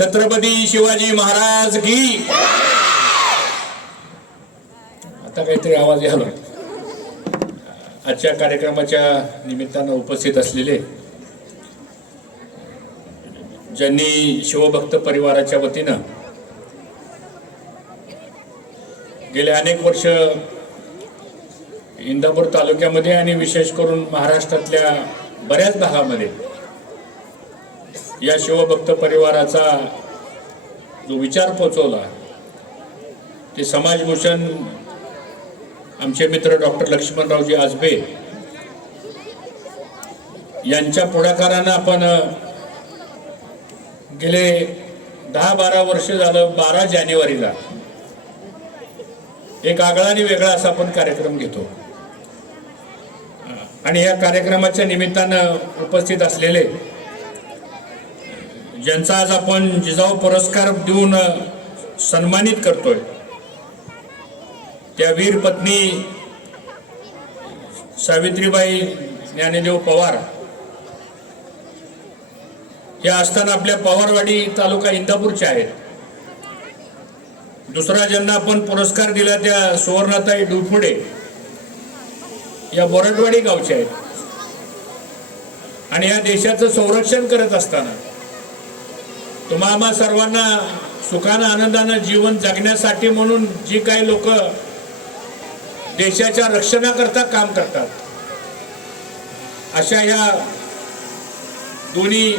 छत्रपती शिवाजी महाराज की आता काहीतरी आवाज यायला आजच्या कार्यक्रमाच्या निमित्तानं उपस्थित असलेले ज्यांनी शिवभक्त परिवाराच्या वतीनं गेले अनेक वर्ष इंदापूर तालुक्यामध्ये आणि विशेष करून महाराष्ट्रातल्या बऱ्याच भागामध्ये या शिवभक्त परिवाराचा जो विचार पोचवला ते समाजभूषण आमचे मित्र डॉक्टर लक्ष्मणरावजी आजबे यांच्या पुढाकारानं आपण गेले दहा बारा वर्ष झालं बारा जानेवारीला एक आगळा आणि वेगळा असा आपण कार्यक्रम घेतो. आणि या कार्यक्रमाच्या निमित्तानं उपस्थित असलेले ज्यांचा आज आपण जिजाऊ पुरस्कार देऊन सन्मानित करतोय. त्या वीर पत्नी सावित्रीबाई ज्ञानदेव पवार. या असताना आपल्या पवारवाडी तालुका इंदापूरच्या आहेत. दुसरा ज्यांना आपण पुरस्कार दिला त्या सुवर्णाताई डुफुडे या बोरटवाडी गावच्या आहेत. आणि या देशाचं संरक्षण करत असताना तुम्हाला सर्वांना सुखानं आनंदानं जीवन जगण्यासाठी म्हणून जी काही लोक देशाच्या रक्षणाकरता काम करतात. अशा ह्या दोन्ही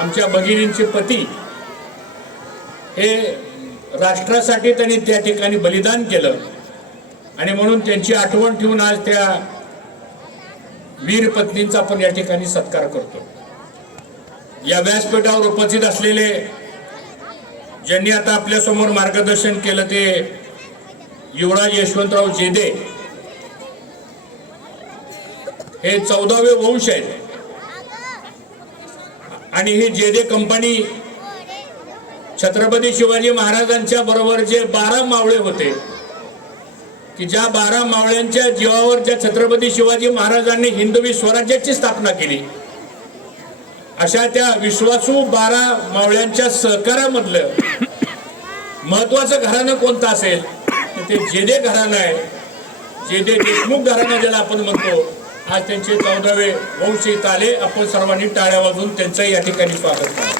आमच्या भगिनींचे पती हे राष्ट्रासाठी त्यांनी त्या ठिकाणी बलिदान केलं. आणि म्हणून त्यांची आठवण ठेवून आज त्या वीर पत्नींचा आपण या ठिकाणी सत्कार करतो. या व्यासपीठावर उपस्थित असलेले ज्यांनी आता आपल्यासमोर मार्गदर्शन केलं ते युवराज यशवंतराव जेदे. हे चौदावे वंश आहेत. आणि ही जेदे कंपनी छत्रपती शिवाजी महाराजांच्या बरोबर जे बारा मावळे होते की ज्या बारा मावळ्यांच्या जीवावर ज्या छत्रपती शिवाजी महाराजांनी हिंदवी स्वराज्याची स्थापना केली अशा त्या विश्वासू बारा मावळ्यांच्या सहकारामधलं महत्वाचं घराणं कोणतं असेल? तर ते जेडे घराणं आहे. जेडे देशमुख घराणं ज्याला आपण म्हणतो आज त्यांचे चौदावे वंश इथं आले. आपण सर्वांनी टाळ्या वाजून त्यांचं या ठिकाणी स्वागत करा.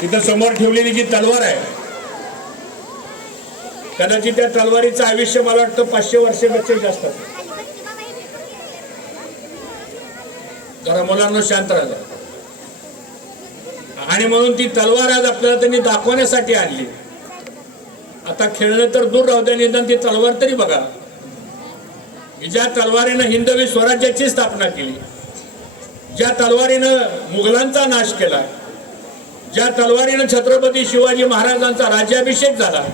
तिथं समोर ठेवलेली जी तलवार आहे कदाचित त्या तलवारीचं आयुष्य मला वाटतं पाचशे वर्षापेक्षा जास्त असेल. जरा मुलांना शांत राहा. आणि म्हणून ती तलवार आज आपल्याला त्यांनी दाखवण्यासाठी आणली. आता खेळणं तर दूर राहू द्या निदान ती तलवार तरी बघा. ज्या तलवारीनं हिंदवी स्वराज्याची स्थापना केली ज्या तलवारीनं मुघलांचा नाश केला ज्या तलवारीनं छत्रपती शिवाजी महाराजांचा राज्याभिषेक झाला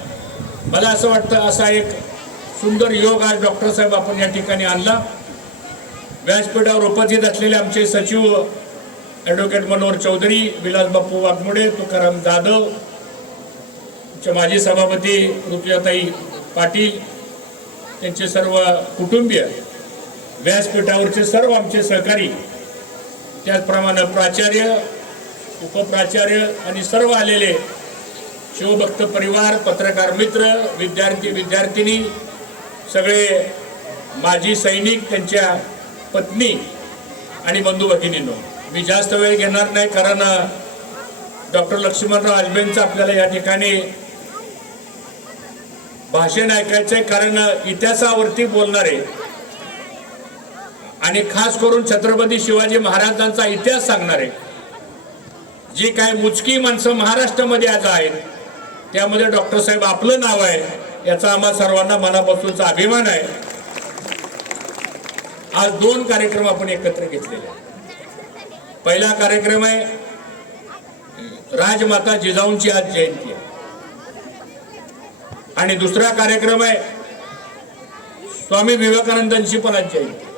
मला असं वाटतं असा एक सुंदर योग आज डॉक्टर साहेब आपण या ठिकाणी आणला. व्यासपीठावर उपस्थित असलेले आमचे सचिव ॲडव्होकेट मनोहर चौधरी विलास बाप्पू वाघमोडे तुकाराम जाधव आमचे माजी सभापती रुपयाताई पाटील त्यांचे सर्व कुटुंबीय व्यासपीठावरचे सर्व आमचे सहकारी त्याचप्रमाणे प्राचार्य उपप्राचार्य आणि सर्व आलेले शिवभक्त परिवार पत्रकार मित्र विद्यार्थी विद्यार्थिनी सगळे माजी सैनिक त्यांच्या पत्नी आणि बंधू भगिनींनो. मी जास्त वेळ घेणार नाही कारण डॉक्टर लक्ष्मणराव आजबेंचं आपल्याला या ठिकाणी भाषण ऐकायचंय कारण इतिहासावरती बोलणारे आणि खास करून छत्रपती शिवाजी महाराजांचा इतिहास सांगणारे जी काय मुचकी माणसं महाराष्ट्रामध्ये आज आहेत त्यामध्ये डॉक्टर साहेब आपलं नाव आहे याचा आम्हा सर्वांना मनापासूनचा अभिमान आहे. आज दोन कार्यक्रम आपण एकत्र घेतलेले आहेत. पहिला कार्यक्रम आहे राजमाता जिजाऊंची आज जयंती आहे. आणि दुसरा कार्यक्रम आहे स्वामी विवेकानंदांची पण आज जयंती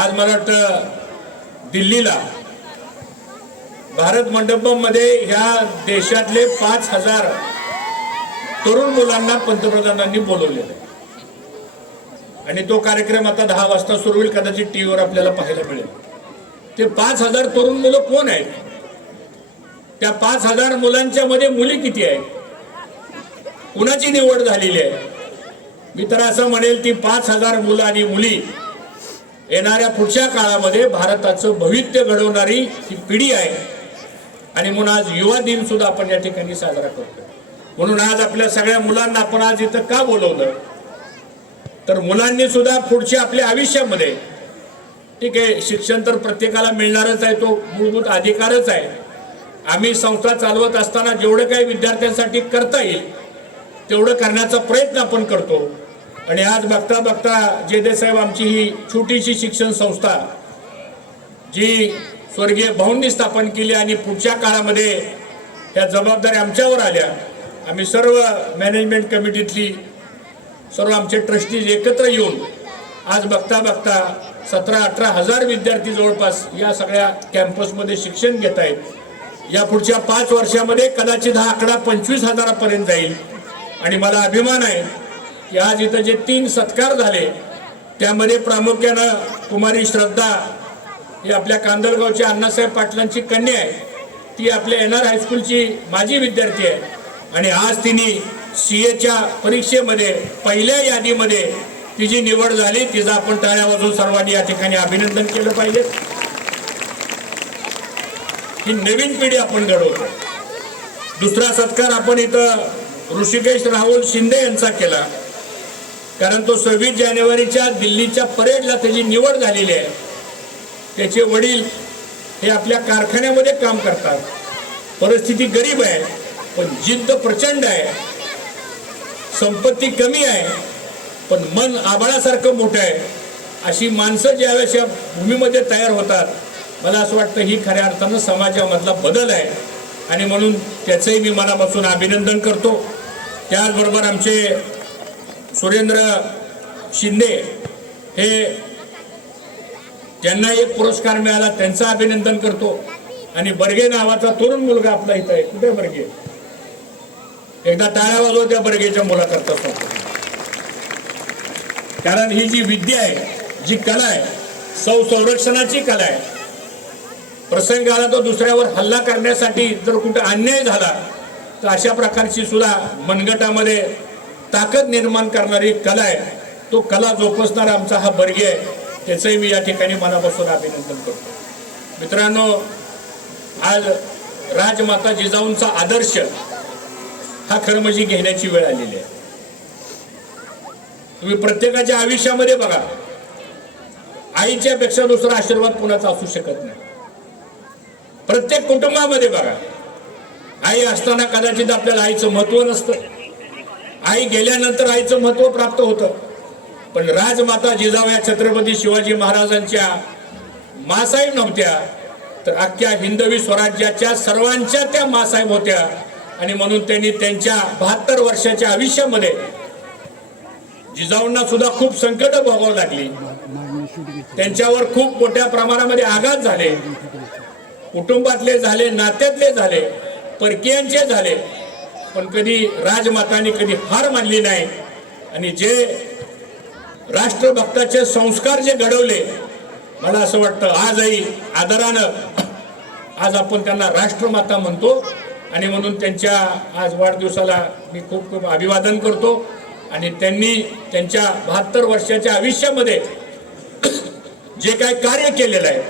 आज मला वाटतं दिल्लीला भारत मंडपममध्ये ह्या देशातले पाच हजार तरुण मुलांना पंतप्रधानांनी बोलवलेलं आहे. आणि तो कार्यक्रम आता दहा वाजता सुरू होईल कदाचित टीव्हीवर आपल्याला पाहायला मिळेल. ते पाच हजार तरुण मुलं कोण आहेत? त्या पाच हजार मुलांच्या मध्ये मुली किती आहेत? कुणाची निवड झालेली आहे? मी तर असं म्हणेल ती पाच हजार मुलं आणि मुली येणाऱ्या पुढच्या काळामध्ये भारताचं भविष्य घडवणारी ही पिढी आहे. आणि म्हणून आज युवा दिन सुद्धा आपण या ठिकाणी साजरा करतो म्हणून आज आपल्या सगळ्या मुलांना आपण आज इथं का बोलवलं? तर मुलांनी सुद्धा पुढच्या आपल्या आयुष्यामध्ये ठीक आहे शिक्षण तर प्रत्येकाला मिळणारच आहे तो मूलभूत अधिकारच आहे. आम्ही संस्था चालवत असताना जेवढं काही विद्यार्थ्यांसाठी करता येईल तेवढं करण्याचा प्रयत्न आपण करतो. आणि आज बघता बघता जेदे साहेब आमची ही छोटीशी शिक्षण संस्था जी स्वर्गीय भाऊंनी स्थापन केली आणि पुढच्या काळामध्ये ह्या जबाबदाऱ्या आमच्यावर आल्या. आम्ही सर्व मॅनेजमेंट कमिटीतली सर्व आमचे ट्रस्टीज एकत्र येऊन आज बघता बघता सतरा अठरा हजार विद्यार्थी जवळपास या सगळ्या कॅम्पसमध्ये शिक्षण घेत आहेत. या पुढच्या पाच वर्षामध्ये कदाचित हा आकडा पंचवीस हजारापर्यंत जाईल. आणि मला अभिमान आहे की आज इथं जे तीन सत्कार झाले त्यामध्ये प्रामुख्यानं कुमारी श्रद्धा ही आपल्या कांदळगावच्या अण्णासाहेब पाटलांची कन्या आहे. ती आपल्या एन आर हायस्कूलची माजी विद्यार्थी आहे. आणि आज तिने सी एच्या परीक्षेमध्ये पहिल्या यादीमध्ये तिची निवड झाली. तिचं आपण टाळ्या वाजून सर्वांनी या ठिकाणी अभिनंदन केलं पाहिजे. ही नवीन पिढी आपण घडवतो. दुसरा सत्कार आपण इथं ऋषिकेश राहुल शिंदे यांचा केला. कारण तो सव्वीस जानेवारीच्या दिल्लीच्या परेडला त्याची निवड झालेली आहे. त्याचे वडील हे आपल्या कारखान्यामध्ये काम करतात. परिस्थिती गरीब आहे पण जिद्द प्रचंड आहे. संपत्ती कमी आहे पण मन आबाळासारखं मोठं आहे. अशी माणसं ज्यावेळेस या भूमीमध्ये तयार होतात मला असं वाटतं ही खऱ्या अर्थानं समाजामधला बदल आहे. आणि म्हणून त्याचंही मी मनापासून अभिनंदन करतो. त्याचबरोबर आमचे सुरेंद्र शिंदे हे ज्यांना एक पुरस्कार मिळाला त्यांचं अभिनंदन करतो. आणि बर्गे नावाचा तरुण मुलगा आपला इथं आहे. कुठे बर्गे? एकदा टाळ्या वाजव त्या बर्गेच्या मुलाकरता सांगतो कारण ही जी विद्या आहे जी कला आहे सौ संरक्षणाची कला आहे प्रसंग आला तो दुसऱ्यावर हल्ला करण्यासाठी जर कुठं अन्याय झाला तर अशा प्रकारची सुद्धा मनगटामध्ये ताकद निर्माण करणारी कला आहे. तो कला जोपासणारा आमचा हा बर्गी आहे. त्याचंही मी या ठिकाणी मनापासून अभिनंदन करतो. मित्रांनो आज राजमाता जिजाऊंचा आदर्श हा खरं म्हणजे घेण्याची वेळ आलेली आहे. तुम्ही प्रत्येकाच्या आयुष्यामध्ये बघा आईच्या पेक्षा दुसरा आशीर्वाद कुणाचा असू शकत नाही. प्रत्येक कुटुंबामध्ये बघा आई असताना कदाचित आपल्याला आईचं महत्त्व नसतं. आई गेल्यानंतर आईचं महत्त्व प्राप्त होतं. पण राजमाता जिजाव्या छत्रपती शिवाजी महाराजांच्या मासाहेब नव्हत्या तर अख्ख्या हिंदवी स्वराज्याच्या सर्वांच्या त्या मासाहेब होत्या. आणि म्हणून त्यांनी त्यांच्या बहात्तर वर्षाच्या आयुष्यामध्ये जिजाऊंना सुद्धा खूप संकट भोगावं लागली. त्यांच्यावर खूप मोठ्या प्रमाणामध्ये आघात झाले. कुटुंबातले झाले नात्यातले झाले परकीयांचे झाले. पण कधी राजमातांनी कधी हार मानली नाही. आणि जे राष्ट्रभक्ताचे संस्कार जे घडवले मला असं वाटतं आजही आदरानं आज आपण त्यांना राष्ट्रमाता म्हणतो. आणि म्हणून त्यांच्या आज वाढदिवसाला मी खूप खूप अभिवादन करतो. आणि त्यांनी त्यांच्या बहात्तर वर्षाच्या आयुष्यामध्ये जे काय कार्य केलेलं आहे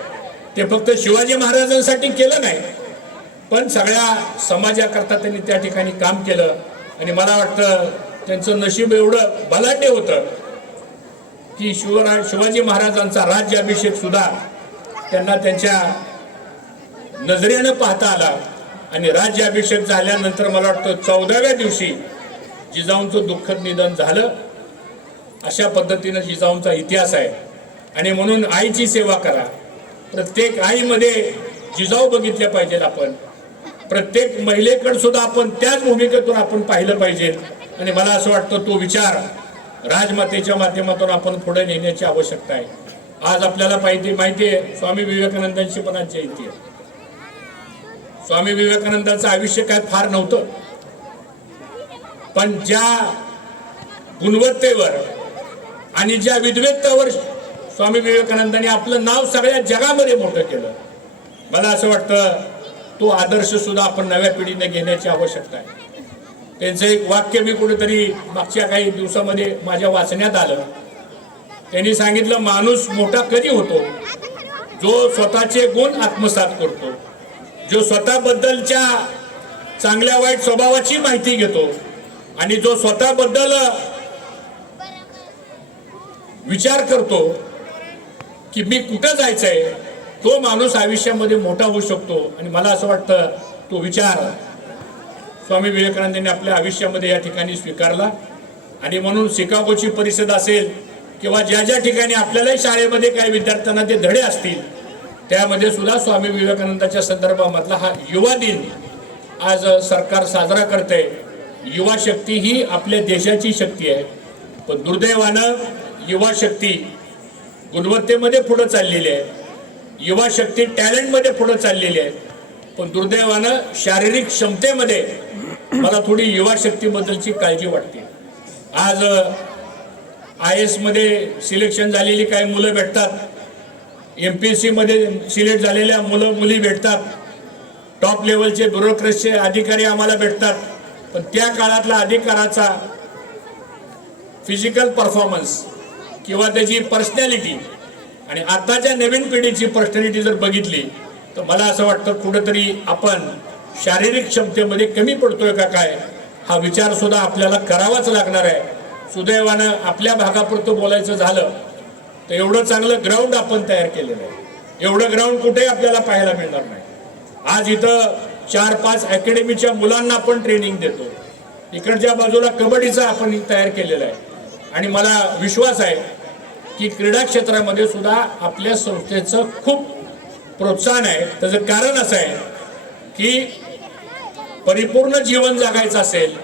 ते फक्त शिवाजी महाराजांसाठी केलं नाही पण सगळ्या समाजाकरता त्यांनी त्या ठिकाणी काम केलं. आणि मला वाटतं त्यांचं नशीब एवढं बलाढ्य होतं की शिवराज शिवाजी महाराजांचा राज्याभिषेक सुद्धा त्यांना त्यांच्या नजरेनं पाहता आला. आणि राज्याभिषेक झाल्यानंतर मला वाटतं चौदाव्या दिवशी जिजाऊंचं दुःखद निधन झालं. अशा पद्धतीनं जिजाऊंचा इतिहास आहे. आणि म्हणून आईची सेवा करा. प्रत्येक आईमध्ये जिजाऊ बघितल्या पाहिजेत आपण. प्रत्येक महिलेकडे सुद्धा आपण त्याच भूमिकेतून आपण पाहिलं पाहिजे आणि मला असं वाटतं तो विचार राजमातेच्या माध्यमातून आपण पुढे नेण्याची आवश्यकता आहे. आज आपल्याला पाहिजे माहिती आहे स्वामी विवेकानंदांची पण आज जयंती आहे. स्वामी विवेकानंदांचं आयुष्य काय फार नव्हतं. पण ज्या गुणवत्तेवर आणि ज्या विद्वेत्तावर स्वामी विवेकानंदांनी आपलं नाव सगळ्या जगामध्ये मोठं केलं मला असं वाटतं तो आदर्श सुद्धा आपण नव्या पिढीने घेण्याची आवश्यकता आहे. त्यांचं एक वाक्य मी कुठेतरी मागच्या काही दिवसामध्ये माझ्या वाचण्यात आलं. त्यांनी सांगितलं माणूस मोठा कधी होतो? जो स्वतःचे गुण आत्मसात करतो. जो स्वतःबद्दलच्या चांगल्या वाईट स्वभावाची माहिती घेतो आणि जो स्वतःबद्दल विचार करतो की मी कुठं जायचंय तो माणूस आयुष्यामध्ये मोठा होऊ शकतो. आणि मला असं वाटतं तो विचार स्वामी विवेकानंदांनी आपल्या आयुष्यामध्ये या ठिकाणी स्वीकारला. आणि म्हणून शिकागोची परिषद असेल किंवा ज्या ज्या ठिकाणी आपल्यालाही शाळेमध्ये काही विद्यार्थ्यांना ते धडे असतील त्यामध्ये सुद्धा स्वामी विवेकानंदाच्या संदर्भामधला हा युवा दिन आज सरकार साजरा करते युवा शक्ती ही आपल्या देशाची शक्ती आहे. पण दुर्दैवानं युवा शक्ती गुणवत्तेमध्ये पुढं चाललेली आहे. युवा शक्ती टॅलेंटमध्ये पुढं चाललेली आहे. पण दुर्दैवानं शारीरिक क्षमतेमध्ये मला थोडी युवा शक्तीबद्दलची काळजी वाटते. आज आय एसमध्ये सिलेक्शन झालेली काही मुलं भेटतात. एम पी एस सीमध्ये सिलेक्ट झालेल्या मुलं मुली भेटतात. टॉप लेवलचे ब्युरोक्रेसचे अधिकारी आम्हाला भेटतात. पण त्या काळातला अधिकाराचा फिजिकल परफॉर्मन्स किंवा त्याची पर्सनॅलिटी आणि आताच्या नवीन पिढीची पर्सनॅलिटी जर बघितली तर मला असं वाटतं कुठंतरी आपण शारीरिक क्षमतेमध्ये कमी पडतोय का काय हा विचारसुद्धा आपल्याला करावाच लागणार आहे. सुदैवानं आपल्या भागापुरतं बोलायचं झालं तर एवढं चांगलं ग्राउंड आपण तयार केलेलं आहे. एवढं ग्राउंड कुठेही आपल्याला पाहायला मिळणार नाही. आज इथं चार पाच अकॅडमीच्या मुलांना आपण ट्रेनिंग देतो. इकडच्या बाजूला कबड्डीचा आपण तयार केलेला आहे. आणि मला विश्वास आहे की क्रीडा क्षेत्रामध्ये सुद्धा आपल्या संस्थेचं खूप प्रोत्साहन आहे. त्याचं कारण असं आहे की परिपूर्ण जीवन जगायचं असेल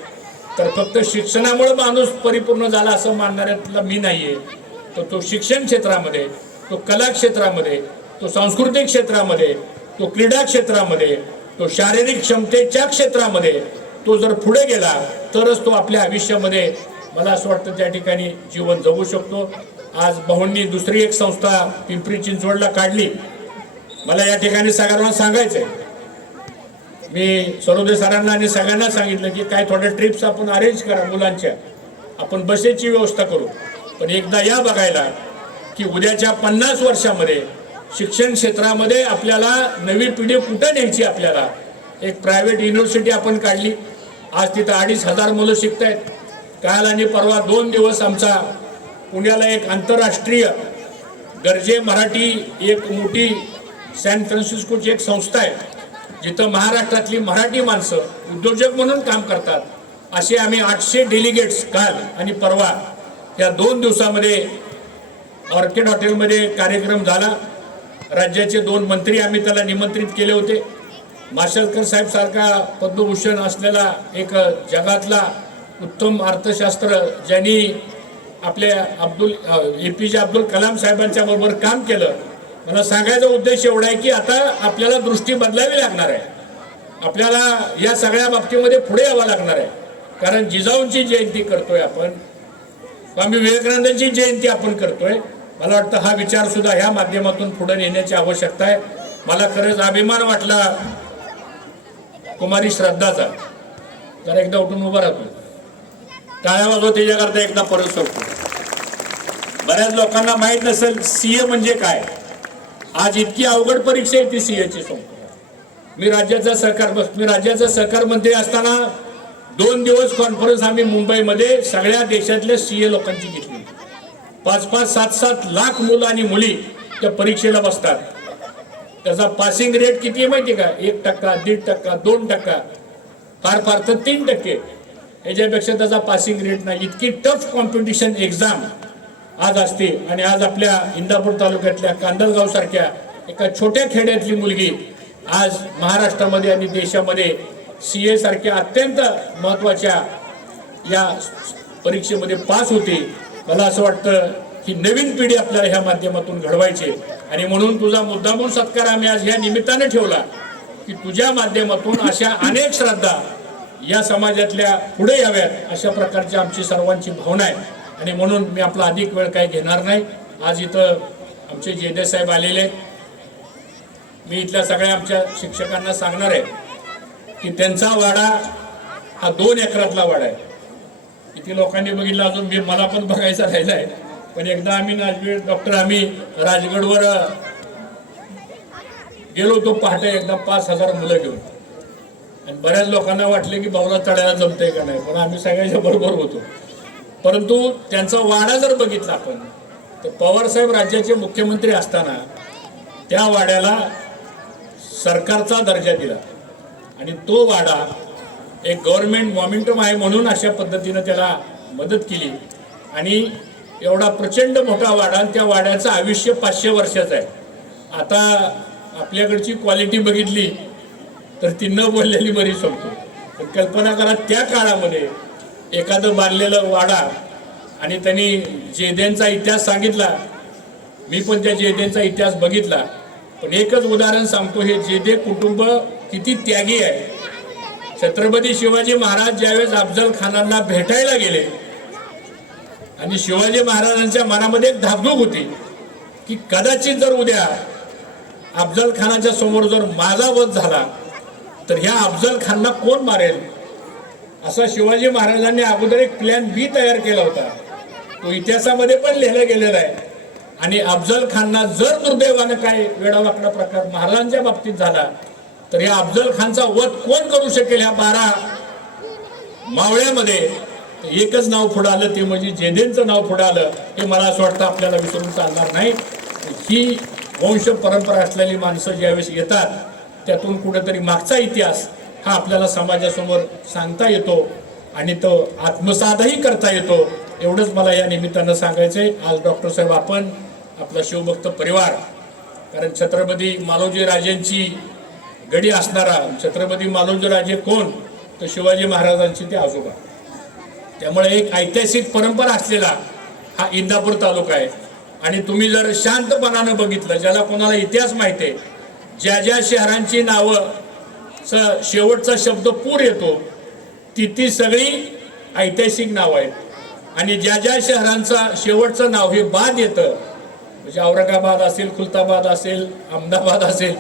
तर फक्त शिक्षणामुळे माणूस परिपूर्ण झाला असं मानणाऱ्यातला मी नाही आहे तर तो शिक्षण क्षेत्रामध्ये तो कला क्षेत्रामध्ये तो सांस्कृतिक क्षेत्रामध्ये तो क्रीडा क्षेत्रामध्ये तो शारीरिक क्षमतेच्या क्षेत्रामध्ये तो जर पुढे गेला तरच तो आपल्या आयुष्यामध्ये मला असं वाटतं त्या ठिकाणी जीवन जगू शकतो. आज भाऊंनी दुसरी एक संस्था पिंपरी चिंचवडला काढली. मला या ठिकाणी सगळ्यांना सांगायचं आहे मी सरोदे सरांना आणि सगळ्यांना सांगितलं की काय थोड्या ट्रिप्स आपण अरेंज करा मुलांच्या. आपण बसेची व्यवस्था करू. पण एकदा या बघायला की उद्याच्या पन्नास वर्षामध्ये शिक्षण क्षेत्रामध्ये आपल्याला नवी पिढी कुठं न्यायची आपल्याला? एक प्रायव्हेट युनिव्हर्सिटी आपण काढली. आज तिथं अडीच हजार मुलं शिकत आहेत काल आणि परवा दोन दिवस आमचा पुण्याला एक आंतरराष्ट्रीय गरजे मराठी एक मोठी सॅन फ्रान्सिस्कोची एक संस्था आहे. जिथं महाराष्ट्रातली मराठी माणसं उद्योजक म्हणून काम करतात. असे आम्ही आठशे डेलिगेट्स काल आणि परवा या दोन दिवसामध्ये ऑर्किड हॉटेलमध्ये कार्यक्रम झाला. राज्याचे दोन मंत्री आम्ही त्याला निमंत्रित केले होते. माशेलकर साहेब सारखा पद्मभूषण असलेला एक जगातला उत्तम अर्थशास्त्र ज्यांनी आपल्या अब्दुल ए पी जे अब्दुल कलाम साहेबांच्या बरोबर काम केलं. मला सांगायचा उद्देश एवढा आहे की आता आपल्याला दृष्टी बदलावी लागणार आहे. आपल्याला या सगळ्या बाबतीमध्ये पुढे यावं लागणार आहे. कारण जिजाऊंची जयंती करतोय आपण. स्वामी विवेकानंदांची जयंती आपण करतोय. मला वाटतं हा विचार सुद्धा ह्या माध्यमातून पुढे नेण्याची आवश्यकता आहे. मला खरंच अभिमान वाटला कुमारी श्रद्धाचा. जरा एकदा उठून उभा राहतो. टाळ्या वाजव त्याच्याकरता एकदा परत सोडतो बऱ्याच लोकांना माहीत नसेल सीए म्हणजे काय? आज इतकी अवघड परीक्षा आहे ती सीएची सांगतो मी राज्याचा सहकार बस मी राज्याचा सहकार मंत्री असताना दोन दिवस कॉन्फरन्स आम्ही मुंबईमध्ये सगळ्या देशातल्या ए लोकांची घेतली. पाच पाच सात सात लाख मुलं आणि मुली त्या परीक्षेला बसतात. त्याचा पासिंग रेट किती आहे माहिती का? एक टक्का दीड टक्का दोन टक्का. फार फार तर तीन टक्के. याच्यापेक्षा त्याचा पासिंग रेट नाही. इतकी टफ कॉम्पिटिशन एक्झाम आज असते. आणि आज आपल्या इंदापूर तालुक्यातल्या कांदळगाव सारख्या एका छोट्या खेड्यातली मुलगी आज महाराष्ट्रामध्ये आणि देशामध्ये सी ए सारख्या अत्यंत महत्त्वाच्या या परीक्षेमध्ये पास होते. मला असं वाटतं की नवीन पिढी आपल्याला ह्या माध्यमातून घडवायची आणि म्हणून तुझा मुद्दामून सत्कार आम्ही आज या निमित्ताने ठेवला की तुझ्या माध्यमातून अशा अनेक श्रद्धा या समाजातल्या पुढे याव्यात अशा प्रकारची आमची सर्वांची भावना आहे. आणि म्हणून मी आपला अधिक वेळ काही घेणार नाही. आज इथं आमचे जेदे साहेब आलेले आहेत. मी इथल्या सगळ्या आमच्या शिक्षकांना सांगणार आहे. की त्यांचा वाडा हा दोन एकरातला वाडा आहे. किती लोकांनी बघितलं अजून मी मला पण बघायचा राहिला आहे पण एकदा आम्ही नाजवीर डॉक्टर आम्ही राजगडवर गेलो होतो पहाटे एकदा पाच हजार मुलं घेऊन. आणि बऱ्याच लोकांना वाटले की भाऊला चढायला जमतंय का नाही पण आम्ही सगळ्याच्या बरोबर होतो. परंतु त्यांचा वाडा जर बघितला आपण तर पवारसाहेब राज्याचे मुख्यमंत्री असताना त्या वाड्याला सरकारचा दर्जा दिला. आणि तो वाडा एक गव्हर्नमेंट मॉमेंटम आहे म्हणून अशा पद्धतीनं त्याला मदत केली. आणि एवढा प्रचंड मोठा वाडा आणि त्या वाड्याचं आयुष्य पाचशे वर्षाचं आहे. आता आपल्याकडची क्वालिटी बघितली तर ती न बोललेली बरी सांगतो पण कल्पना करा त्या काळामध्ये एखादं बांधलेलं वाडा आणि त्यांनी जेद्यांचा इतिहास सांगितला मी पण त्या जेदेंचा इतिहास बघितला पण एकच उदाहरण सांगतो हे जेदे कुटुंब किती त्यागी आहे. छत्रपती शिवाजी महाराज ज्यावेळेस अफजल खानांना भेटायला गेले आणि शिवाजी महाराजांच्या मनामध्ये एक धाकधूक होती की कदाचित जर उद्या अफजल खानाच्या समोर जर माझा वध झाला तर ह्या अफजल खानला कोण मारेल? असा शिवाजी महाराजांनी अगोदर एक प्लॅन बी तयार केला होता. तो इतिहासामध्ये पण लिहिला गेलेला आहे. आणि अफजल खानना जर दुर्दैवानं काय वेडावाकडा प्रकार महाराजांच्या बाबतीत झाला तर या अफजल खानचा वध कोण करू शकेल ह्या बारा मावळ्यामध्ये? एकच नाव पुढं आलं ते म्हणजे जेदेंचं नाव पुढं आलं. हे मला असं वाटतं आपल्याला विसरून चालणार नाही. ही वंश परंपरा असलेली माणसं ज्यावेळेस येतात त्यातून कुठेतरी मागचा इतिहास हा आपल्याला समाजासमोर सांगता येतो आणि तो आत्मसातही करता येतो. एवढंच मला या निमित्तानं सांगायचं आहे आज डॉक्टर साहेब आपण आपला शिवभक्त परिवार कारण छत्रपती मालोजी राजेंची गडी असणारा छत्रपती मालोजीराजे कोण? तर शिवाजी महाराजांची ते आजोबा. त्यामुळे एक ऐतिहासिक परंपरा असलेला हा इंदापूर तालुका आहे. आणि तुम्ही जर शांतपणानं बघितलं ज्याला कोणाला इतिहास माहिती आहे ज्या ज्या शहरांची नावं स शेवटचा शब्द पूर येतो ती ती सगळी ऐतिहासिक नावं आहेत. आणि ज्या ज्या शहरांचा शेवटचं नाव हे बाद येतं म्हणजे औरंगाबाद असेल खुलताबाद असेल अहमदाबाद असेल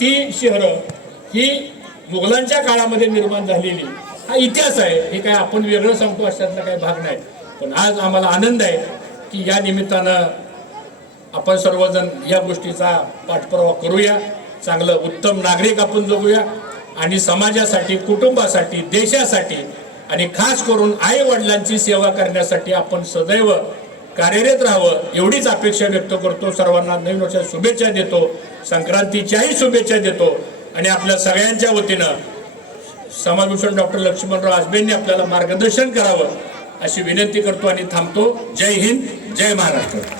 ती शहरं ही मुघलांच्या काळामध्ये निर्माण झालेली. हा इतिहास आहे. हे काय आपण वेगळं सांगतो अशातला काही भाग नाही. पण आज आम्हाला आनंद आहे की या निमित्तानं आपण सर्वजण या गोष्टीचा पाठपुरावा करूया. चांगलं उत्तम नागरिक आपण जगूया आणि समाजासाठी कुटुंबासाठी देशासाठी आणि खास करून आई वडिलांची सेवा करण्यासाठी आपण सदैव कार्यरत राहावं एवढीच अपेक्षा व्यक्त करतो. सर्वांना नवीन वर्षात शुभेच्छा देतो. संक्रांतीच्याही शुभेच्छा देतो. आणि आपल्या सगळ्यांच्या वतीनं समाजभूषण डॉक्टर लक्ष्मणराव आजबेंनी आपल्याला मार्गदर्शन करावं अशी विनंती करतो आणि थांबतो. जय हिंद जय महाराष्ट्र.